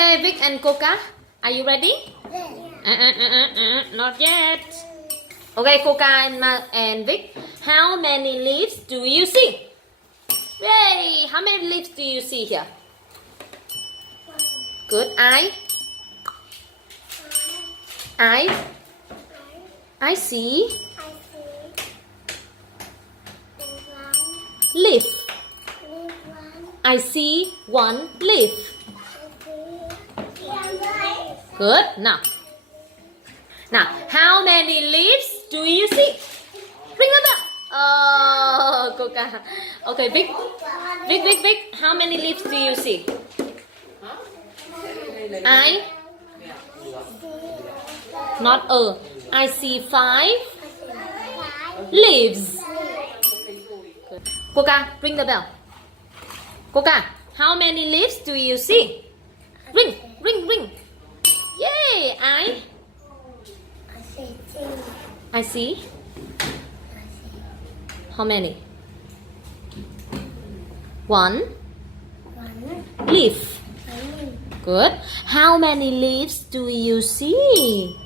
Hey, Vic and Coca, are you ready? Not yet. Okay, Coca and Vic, how many leaves do you see? Yay! How many leaves do you see here? Good. I see leaf. I see one leaf. Good. Now, how many leaves do you see? Ring the bell. Oh, Coca. Okay, Vic. How many leaves do you see? I see 5 leaves. Good. Coca, ring the bell. Coca, how many leaves do you see? Ring. Yay! I see. How many? 1 leaf. Good. How many leaves do you see?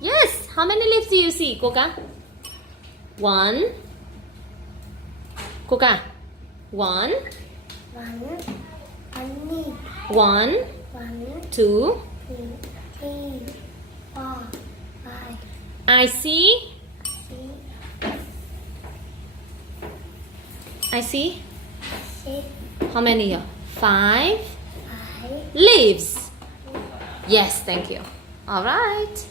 Yes. How many leaves do you see, Coca? 1. Coca. 1. 1, 2. I see. How many here? 5 leaves. Yes, thank you. All right.